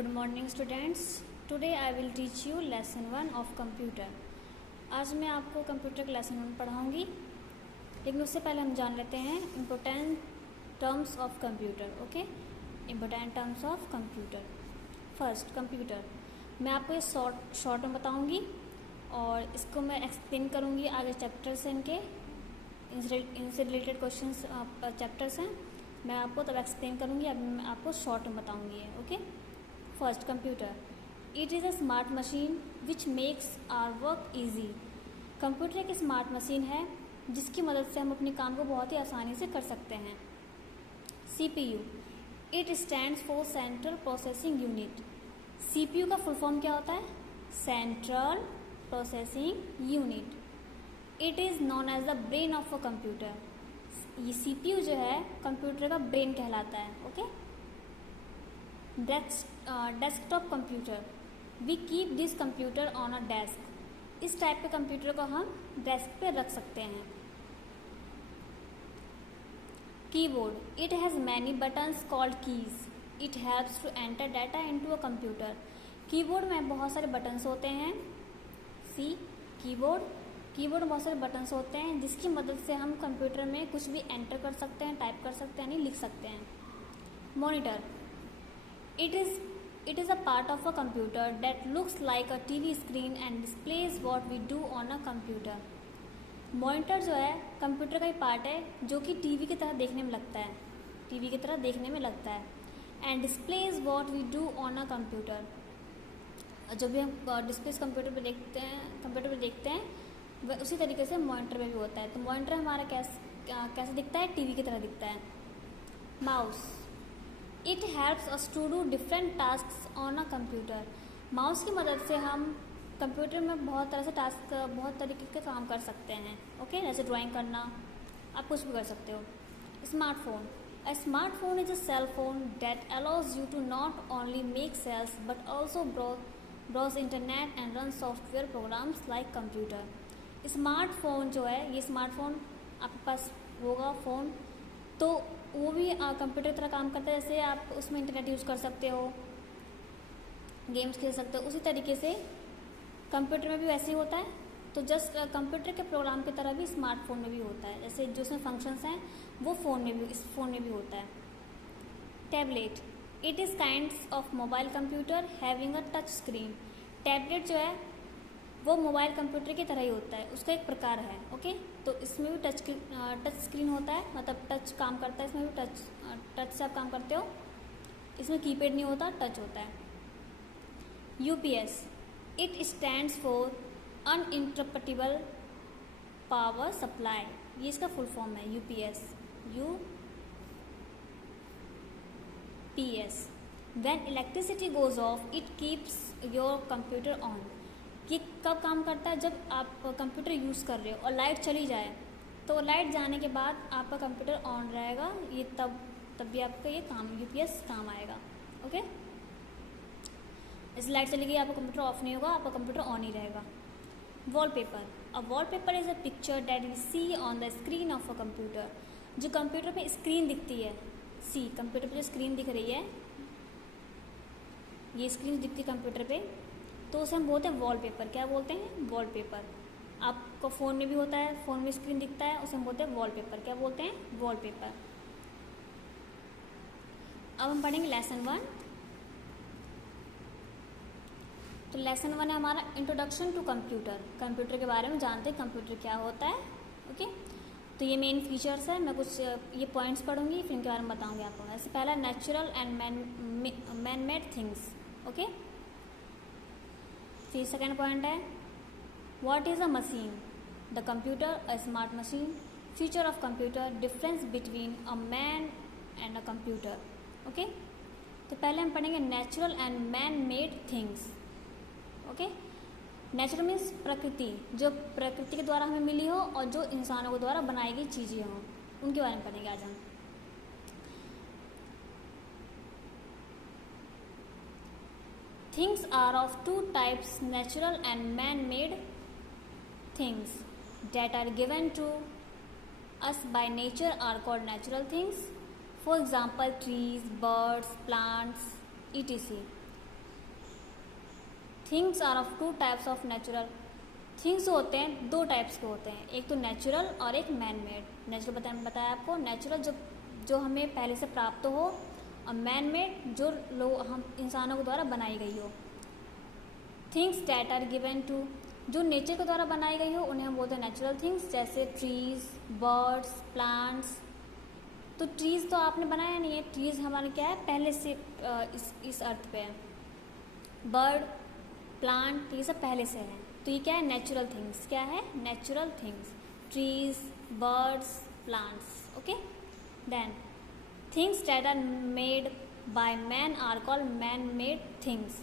Good morning students. Today I will teach you lesson 1 of computer. आज मैं आपको computer का लेसन 1 पढ़ाऊँगी, लेकिन उससे पहले हम जान लेते हैं important terms of computer. Okay, important terms of computer. First, computer. मैं आपको ये शॉर्ट में बताऊँगी और इसको मैं एक्सप्लेन करूँगी. आगे चैप्टर्स हैं इनके, इनसे रिलेटेड क्वेश्चंस चैप्टर्स हैं, मैं आपको तब एक्सप्लेन करूँगी. अब मैं आपको शॉर्ट में बताऊँगी. Okay. First, computer. It is a smart machine which makes our work easy. Computer एक स्मार्ट मशीन है जिसकी मदद से हम अपने काम को बहुत ही आसानी से कर सकते हैं. CPU. It stands for central processing unit. CPU का फुल फॉर्म क्या होता है? Central processing unit. It is known as the brain of a computer. ये CPU जो है कंप्यूटर का ब्रेन कहलाता है. Okay. Desktop computer. We keep this computer on a desk. इस टाइप के कंप्यूटर को हम डेस्क पे रख सकते हैं. Keyboard. It has many buttons called keys. It helps to enter data into a computer. Keyboard में बहुत सारे बटन्स होते हैं. कीबोर्ड में बहुत सारे बटन्स होते हैं जिसकी मदद से हम कंप्यूटर में कुछ भी एंटर कर सकते हैं, टाइप कर सकते हैं, यानी लिख सकते हैं. Monitor. It is a part of a computer that looks like a TV screen and displays what we do on a computer. Monitor जो है कंप्यूटर का ही पार्ट है जो कि टीवी की तरह देखने में लगता है. And displays what we do on a computer. जब भी हम डिस्प्लेस कंप्यूटर पे देखते हैं वह उसी तरीके से मॉनिटर में भी होता है. तो मॉनिटर हमारा कैसे दिखता है? टीवी की तरह दिखता है. Mouse. It helps us to do different task on a computer. Mouse की मदद से हम कंप्यूटर में बहुत तरीके के काम कर सकते हैं. ओके, जैसे ड्राइंग करना, आप कुछ भी कर सकते हो. Smartphone. A smartphone is a cell phone that allows you to not only make cells but also browse internet and run software programs like computer. Smartphone जो है, ये स्मार्टफोन आपके पास होगा फ़ोन, तो वो भी कंप्यूटर की तरह काम करता है. जैसे आप उसमें इंटरनेट यूज़ कर सकते हो, गेम्स खेल सकते हो, उसी तरीके से कंप्यूटर में भी वैसे ही होता है. तो जस्ट कंप्यूटर के प्रोग्राम की तरह भी स्मार्टफोन में भी होता है. जैसे जो उसमें फंक्शंस हैं वो इस फ़ोन में भी होता है. Tablet. It is kinds of mobile computer having a touch screen. Tablet जो है वो मोबाइल कंप्यूटर की तरह ही होता है, उसका एक प्रकार है. ओके, तो इसमें भी टच स्क्रीन होता है, मतलब टच काम करता है. इसमें भी टच से आप काम करते हो. इसमें कीपैड नहीं होता, टच होता है. UPS. It stands for uninterruptible power supply. ये इसका फुल फॉर्म है, UPS. When electricity goes off, it keeps your computer on. ये कब काम करता है? जब आप कंप्यूटर यूज़ कर रहे हो और लाइट चली जाए, तो लाइट जाने के बाद आपका कंप्यूटर ऑन रहेगा. ये तब भी आपका ये UPS काम आएगा. ओके. जैसे लाइट चली गई, आपका कंप्यूटर ऑफ नहीं होगा, आपका कंप्यूटर ऑन ही रहेगा. Wallpaper. A wallpaper is a picture that we see on the screen of a computer. जो कंप्यूटर पे स्क्रीन दिखती है, कंप्यूटर पे जो स्क्रीन दिख रही है, ये स्क्रीन दिखती है कंप्यूटर पे, तो उसे हम बोलते हैं वॉलपेपर. क्या बोलते हैं? वॉलपेपर. आपको फ़ोन में भी होता है, फ़ोन में स्क्रीन दिखता है, उसे हम बोलते हैं वॉलपेपर. क्या बोलते हैं? वॉलपेपर. अब हम पढ़ेंगे लेसन 1. तो लेसन 1 है हमारा इंट्रोडक्शन टू कंप्यूटर. कंप्यूटर के बारे में जानते हैं, कंप्यूटर क्या होता है. ओके, तो ये मेन फीचर्स है. मैं कुछ ये पॉइंट्स पढ़ूंगी, फिर इनके बारे में बताऊंगी आपको. ऐसे पहला, natural and man made things. Okay. फिर सेकेंड पॉइंट है, what is a machine? The computer a smart machine. Future of computer. Difference between a man and a computer. Okay. तो पहले हम पढ़ेंगे natural and man made things. Okay. Natural means प्रकृति, जो प्रकृति के द्वारा हमें मिली हो और जो इंसानों के द्वारा बनाई गई चीज़ें हों, उनके बारे में पढ़ेंगे आज हम. Things are of two types, natural and man-made things that are given to us by nature are called natural things. For example, trees, birds, plants, etc. Things are of two types of natural. Things होते हैं दो types के होते हैं, एक तो natural और एक मैन मेड। नेचुरल बताया आपको, नेचुरल जो हमें पहले से प्राप्त हो, और मैन मेड जो लोग हम इंसानों के द्वारा बनाई गई हो। Things that are given to, जो नेचर के द्वारा बनाई गई हो उन्हें हम बोलते हैं नेचुरल थिंग्स, जैसे ट्रीज, बर्ड्स, प्लांट्स। तो ट्रीज़ तो आपने बनाया नहीं है, ट्रीज़ हमारे क्या है पहले से इस अर्थ पे है। बर्ड, प्लांट ये सब पहले से हैं, तो ये क्या है नेचुरल थिंग्स। क्या है natural things, trees, birds, plants. Okay, then things that are made by man are called man made things.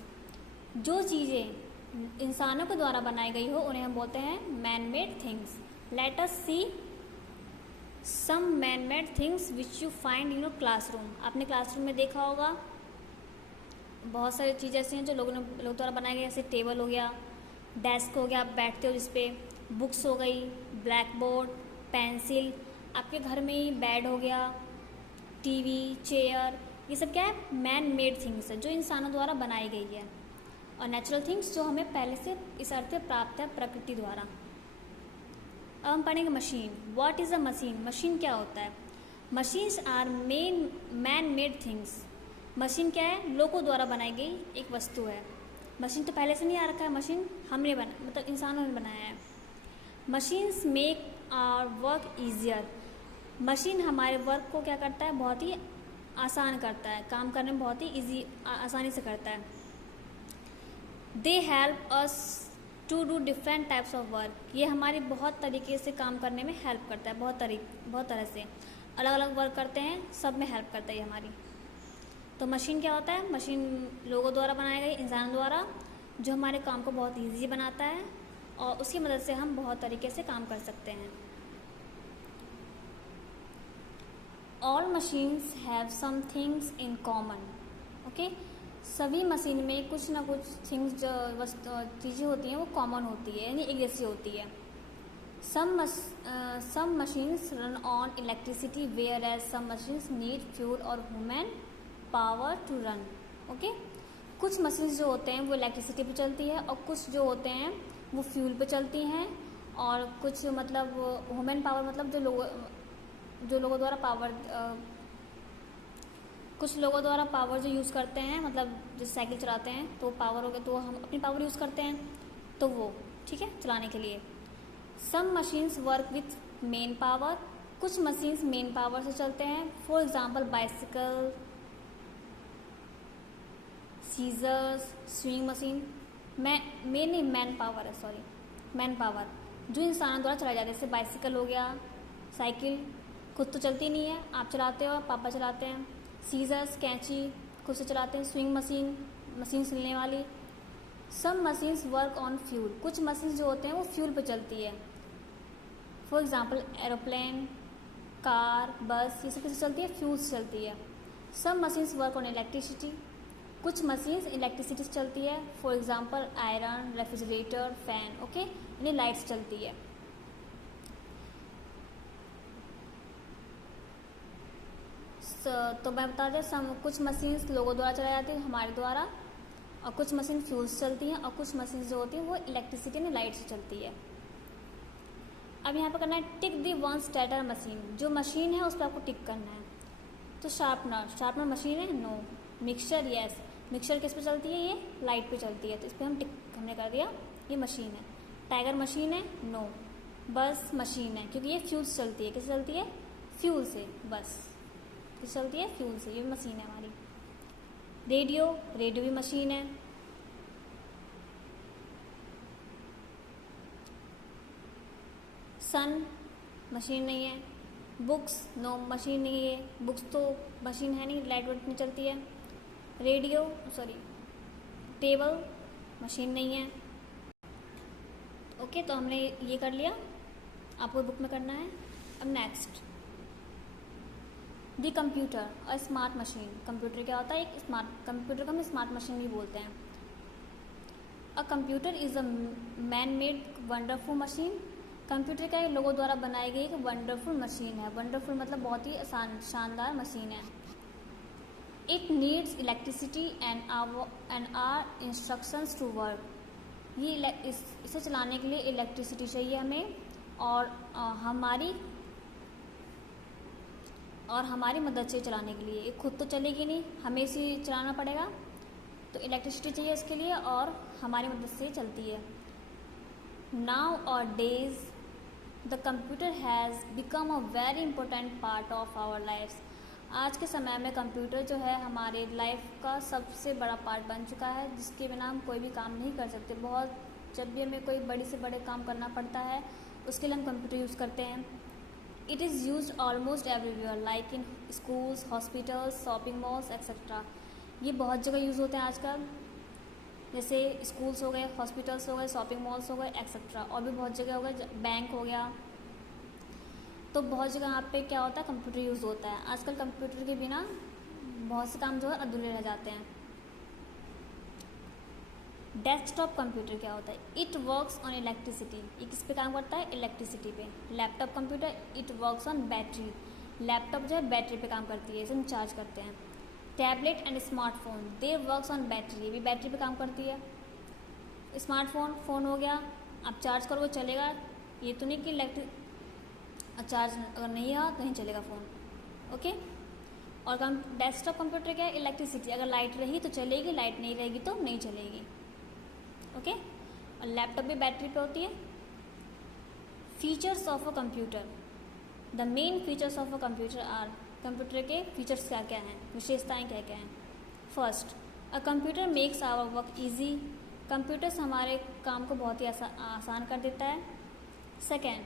जो चीज़ें इंसानों के द्वारा बनाई गई हो उन्हें हम बोलते हैं man made things. Let us see some man made things which you find in your classroom. आपने क्लासरूम में देखा होगा बहुत सारी चीज़ें ऐसी हैं जो लोगों द्वारा बनाई गई, जैसे टेबल हो गया, डेस्क हो गया, आप बैठते हो जिस पे, बुक्स हो गई, ब्लैक बोर्ड, पेंसिल, आपके घर में ही बेड हो गया, टीवी, चेयर, ये सब क्या है मैन मेड थिंग्स है जो इंसानों द्वारा बनाई गई है। और नेचुरल थिंग्स जो हमें पहले से इस अर्थ में प्राप्त है प्रकृति द्वारा। अब हम पढ़ेंगे machine. What is a machine? Machine क्या होता है? Machines are man made things. Machine क्या है? लोगों द्वारा बनाई गई एक वस्तु है। मशीन तो पहले से नहीं आ रखा है, मशीन हमने मतलब इंसानों ने बनाया है। Machines make our work easier. Machine हमारे वर्क को क्या करता है? बहुत ही आसान करता है, काम करने में बहुत ही आसानी से करता है। They help us to do different types of work. ये हमारी बहुत तरीके से काम करने में हेल्प करता है, बहुत तरह से अलग अलग वर्क करते हैं, सब में हेल्प करता है ये हमारी। तो मशीन क्या होता है? मशीन लोगों द्वारा बनाई गई, इंसान द्वारा, जो हमारे काम को बहुत ईजी बनाता है और उसकी मदद से हम बहुत तरीके से काम कर सकते हैं। All machines have some things in common. Okay, सभी मशीन में कुछ ना कुछ थिंग्स जो चीज़ें होती हैं वो कॉमन होती है, यानी एक जैसी होती है। Some machines run on electricity whereas some machines need fuel और human power to run. Okay, कुछ मशीन्स जो होते हैं वो इलेक्ट्रिसिटी पे चलती है और कुछ जो होते हैं वो फ्यूल पे चलती हैं, और कुछ मतलब ह्यूमन पावर मतलब जो लोगों द्वारा पावर कुछ लोगों द्वारा पावर जो यूज़ करते हैं, मतलब जैसे साइकिल चलाते हैं तो पावर हो गया तो हम अपनी पावर यूज़ करते हैं, तो वो ठीक है चलाने के लिए। Some machines work with men power. कुछ मशीन्स मेन पावर से चलते हैं, for example bicycle, scissors, sewing machine. Man power जो इंसानों द्वारा चलाई जाती है, जैसे बाइसिकल हो गया, साइकिल खुद तो चलती नहीं है, आप चलाते हो, पापा चलाते हैं। सीजर्स कैंची खुद से चलाते हैं। स्विंग मशीन सिलने वाली। सम मशीन्स वर्क ऑन फ्यूल। कुछ मशीन्स जो होते हैं वो फ्यूल पे चलती है, फॉर एग्जांपल एरोप्लेन, कार, बस, ये सब किससे चलती है? फ्यूल से चलती है। Some machines work on electricity. कुछ मशीन्स इलेक्ट्रिसिटी से चलती है, for example iron, refrigerator, fan. Okay, यानी लाइट से चलती है। तो मैं बता दें, कुछ मशीन्स लोगों द्वारा चलाई जाती है, हमारे द्वारा, और कुछ मशीन फ्यूल से चलती हैं, और कुछ मशीन जो होती हैं वो इलेक्ट्रिसिटी यानी लाइट से चलती है। अब यहाँ पे करना है टिक दी वन स्टेटर मशीन। जो मशीन है उस पर आपको टिक करना है। तो शार्पनर मशीन है? नो। मिक्सचर? यस। मिक्सचर किस पे चलती है? ये लाइट पे चलती है, तो इस पर हम टिक हमने कर दिया, ये मशीन है। टाइगर मशीन है? नो। बस मशीन है, क्योंकि ये फ्यूल से चलती है। किससे चलती है? फ्यूल से। बस किस चलती है? फ्यूल से, ये भी मशीन है हमारी। रेडियो भी मशीन है। सन मशीन नहीं है। बुक्स नो, मशीन नहीं है, बुक्स तो मशीन है नहीं, लाइट वेट में चलती है। टेबल मशीन नहीं है। ओके, तो हमने ये कर लिया, आपको बुक में करना है। अब नेक्स्ट, दी कंप्यूटर अ स्मार्ट मशीन। कंप्यूटर क्या होता है? एक कंप्यूटर को हम स्मार्ट मशीन भी बोलते हैं। A computer is a man made wonderful machine. Computer का लोगों द्वारा बनाई गई एक वंडरफुल मशीन है। वंडरफुल मतलब बहुत ही शानदार मशीन है। It needs electricity and our instructions to work. इसे चलाने के लिए इलेक्ट्रिसिटी चाहिए हमें, और हमारी मदद से चलाने के लिए। ये खुद तो चलेगी नहीं, हमें इसे चलाना पड़ेगा, तो इलेक्ट्रिसिटी चाहिए इसके लिए और हमारी मदद से चलती है। Nowadays the computer has become a very important part of our lifes. आज के समय में कंप्यूटर जो है हमारे लाइफ का सबसे बड़ा पार्ट बन चुका है, जिसके बिना हम कोई भी काम नहीं कर सकते। जब भी हमें कोई बड़े से बड़े काम करना पड़ता है उसके लिए हम कंप्यूटर यूज़ करते हैं। It is use almost everywhere like in schools, hospitals, shopping malls etcetera. ये बहुत जगह यूज़ होते हैं आजकल, जैसे स्कूल्स हो गए, हॉस्पिटल्स हो गए, शॉपिंग मॉल्स हो गए एक्सेट्रा, और भी बहुत जगह हो गए, बैंक हो गया। तो बहुत जगह यहाँ पे क्या होता है, कंप्यूटर यूज़ होता है। आजकल कंप्यूटर के बिना बहुत से काम जो है अधूरे रह जाते हैं। डेस्कटॉप कंप्यूटर क्या होता है? It works on electricity. ये किस पे काम करता है? इलेक्ट्रिसिटी पे। Laptop computer it works on battery. Laptop जो है बैटरी पे काम करती है, इसे हम चार्ज करते हैं। Tablet and smartphone they works on battery, ये भी बैटरी पे काम करती है। स्मार्टफोन फ़ोन हो गया, आप चार्ज करोगे चलेगा, ये तो नहीं कि चार्ज अगर नहीं हुआ तो नहीं चलेगा फ़ोन। ओके। और डेस्कटॉप कंप्यूटर क्या है? इलेक्ट्रिसिटी, अगर लाइट रही तो चलेगी, लाइट नहीं रहेगी तो नहीं चलेगी। ओके। और लैपटॉप भी बैटरी पे होती है। Features of a computer, the main features of a computer are, computer के फीचर्स क्या क्या हैं, विशेषताएं क्या क्या हैं। First, a computer makes our work easy. Computers हमारे काम को बहुत ही आसान कर देता है। Second,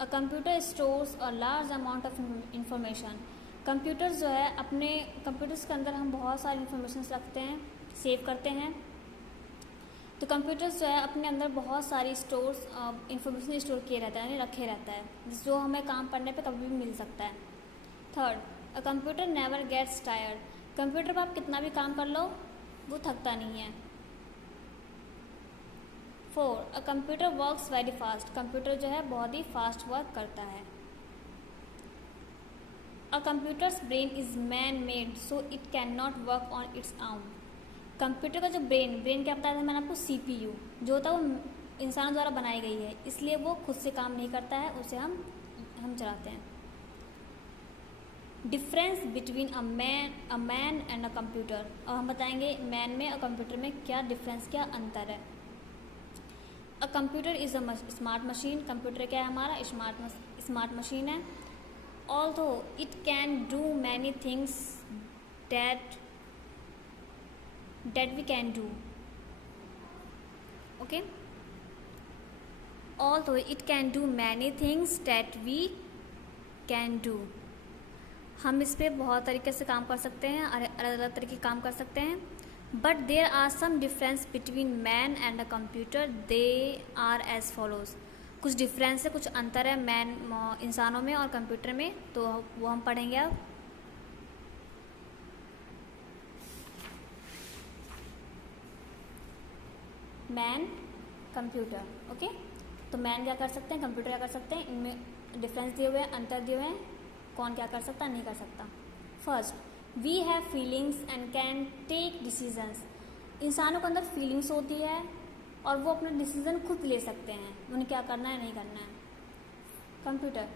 a computer stores a large amount of information. Computers जो है अपने कंप्यूटर्स के अंदर हम बहुत सारी इंफॉर्मेशन रखते हैं, सेव करते हैं। तो कंप्यूटर्स जो है अपने अंदर बहुत सारी इंफॉर्मेशन स्टोर किए रहता है, यानी रखे रहता है, जो हमें काम पड़ने पे कभी भी मिल सकता है। Third, a computer never gets tired. Computer पर आप कितना भी काम कर लो वो थकता नहीं है। For, a computer works very fast. Computer जो है बहुत ही फास्ट वर्क करता है। A computer's brain is man made so it can not work on its own. Computer का जो ब्रेन क्या बताया था मैंने आपको, CPU जो होता है वो इंसानों द्वारा बनाई गई है, इसलिए वो खुद से काम नहीं करता है, उसे हम चलाते हैं। Difference between a man and a computer, और हम बताएंगे मैन में और कंप्यूटर में क्या डिफरेंस, क्या अंतर है। A computer is a smart machine. Computer क्या है हमारा? स्मार्ट मशीन है। Although it can do many things that we can do. Okay, although it can do many things that we can do. हम इस पर बहुत तरीके से काम कर सकते हैं, अलग अलग तरीके काम कर सकते हैं। But there are some difference between man and a computer, they are as follows. कुछ डिफरेंस है, कुछ अंतर है इंसानों में और कंप्यूटर में, तो वो हम पढ़ेंगे अब। Man, computer. ओके, तो मैन क्या कर सकते हैं, कंप्यूटर क्या कर सकते हैं, इनमें डिफरेंस दिए हुए हैं, अंतर दिए हुए हैं, कौन क्या कर सकता नहीं कर सकता। First, we have feelings and can take decisions. इंसानों के अंदर फीलिंग्स होती है और वो अपना डिसीजन खुद ले सकते हैं, उन्हें क्या करना है नहीं करना है। Computer,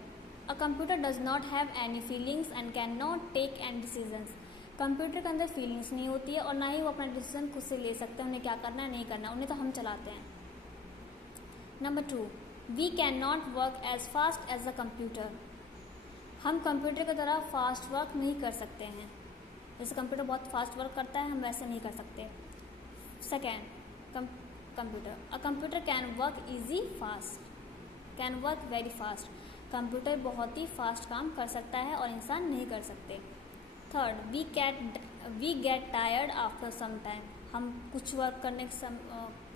a computer does not have any feelings and can not take any decisions. Computer के अंदर फीलिंग्स नहीं होती है और ना ही वो अपना डिसीजन खुद से ले सकते हैं, उन्हें क्या करना है नहीं करना, उन्हें तो हम चलाते हैं। Number 2, we can not work as fast as a computer. हम कंप्यूटर की तरह फास्ट वर्क नहीं कर सकते हैं, जैसे कंप्यूटर बहुत फास्ट वर्क करता है हम वैसे नहीं कर सकते। Second, computer, a computer can work easy fast, can work very fast. Computer बहुत ही फास्ट काम कर सकता है और इंसान नहीं कर सकते। Third, we get tired after some time. हम कुछ वर्क करने के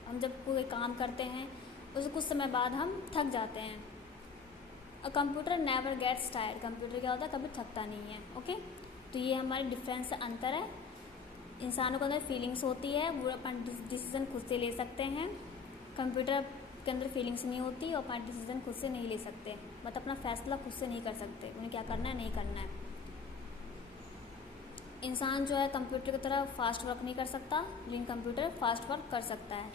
हम जब कोई काम करते हैं उससे कुछ समय बाद हम थक जाते हैं। A computer never gets tired. Computer क्या होता है, कभी थकता नहीं है। ओके, तो ये हमारे डिफरेंस से अंतर है। इंसानों के अंदर फीलिंग्स होती है, वो अपना डिसीजन खुद से ले सकते हैं। कंप्यूटर के अंदर फीलिंग्स नहीं होती और अपना डिसीजन खुद से नहीं ले सकते, मतलब अपना फैसला खुद से नहीं कर सकते, उन्हें क्या करना है नहीं करना है। इंसान जो है कंप्यूटर की तरह फास्ट वर्क नहीं कर सकता, लेकिन कंप्यूटर फास्ट वर्क कर सकता है।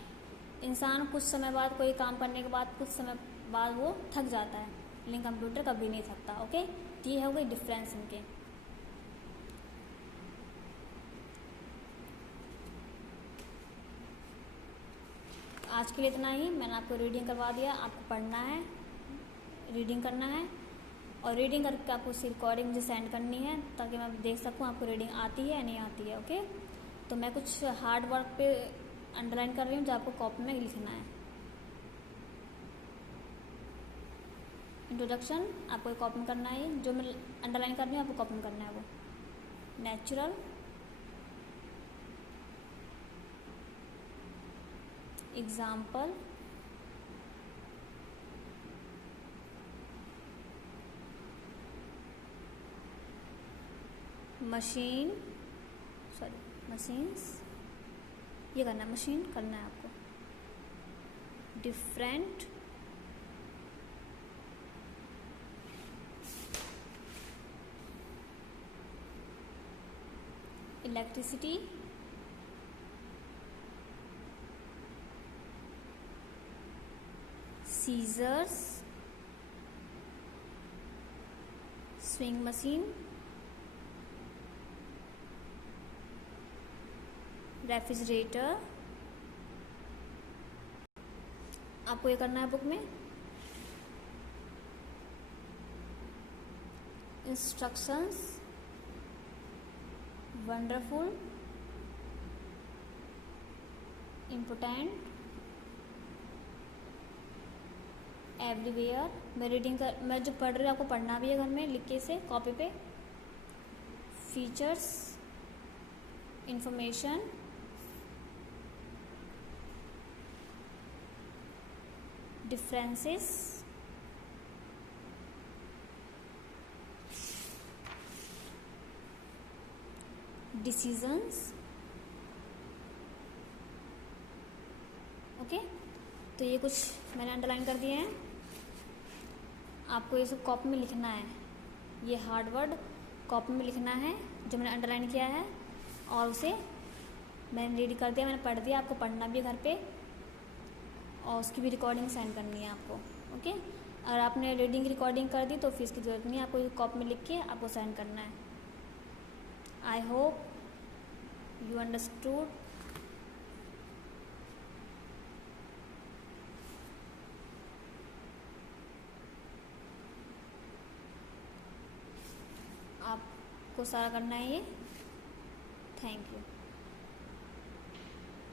इंसान कुछ समय बाद, कोई काम करने के बाद कुछ समय बाद वो थक जाता है, लेकिन कंप्यूटर कभी नहीं थकता। ओके, तो ये हो गई डिफरेंस इनके। आज के लिए इतना ही। मैंने आपको रीडिंग करवा दिया, आपको पढ़ना है, रीडिंग करना है, और रीडिंग करके आपको उसकी रिकॉर्डिंग मुझे सेंड करनी है ताकि मैं देख सकूँ आपको रीडिंग आती है या नहीं आती है। ओके, तो मैं कुछ हार्ड वर्क पे अंडरलाइन कर रही हूँ जो आपको कॉपी में लिखना है। इंट्रोडक्शन आपको कॉपी में करना है, जो मैं अंडरलाइन कर रही हूँ आपको कॉपी में करना है वो। Natural, example, machine, sorry machines, ये करना है, मशीन करना है आपको। Different, electricity, scissors, sewing machine, refrigerator. आपको ये करना है बुक में। Instructions, wonderful, important, everywhere. मैं जो पढ़ रही हूँ आपको पढ़ना भी है घर में लिख के इसे कॉपी पे। Features, information, differences, decisions. Okay, तो ये कुछ मैंने अंडरलाइन कर दिए हैं, आपको ये सब कॉपी में लिखना है। ये हार्ड वर्ड कॉपी में लिखना है जो मैंने अंडरलाइन किया है, और उसे मैंने रीड कर दिया, मैंने पढ़ दिया, आपको पढ़ना भी है घर पे, और उसकी भी रिकॉर्डिंग सेंड करनी है आपको। ओके, अगर आपने रीडिंग की रिकॉर्डिंग कर दी तो फिर इसकी ज़रूरत नहीं है, आपको कॉपी में लिख के आपको सेंड करना है। I hope you understood. आपको सारा करना है ये। Thank you.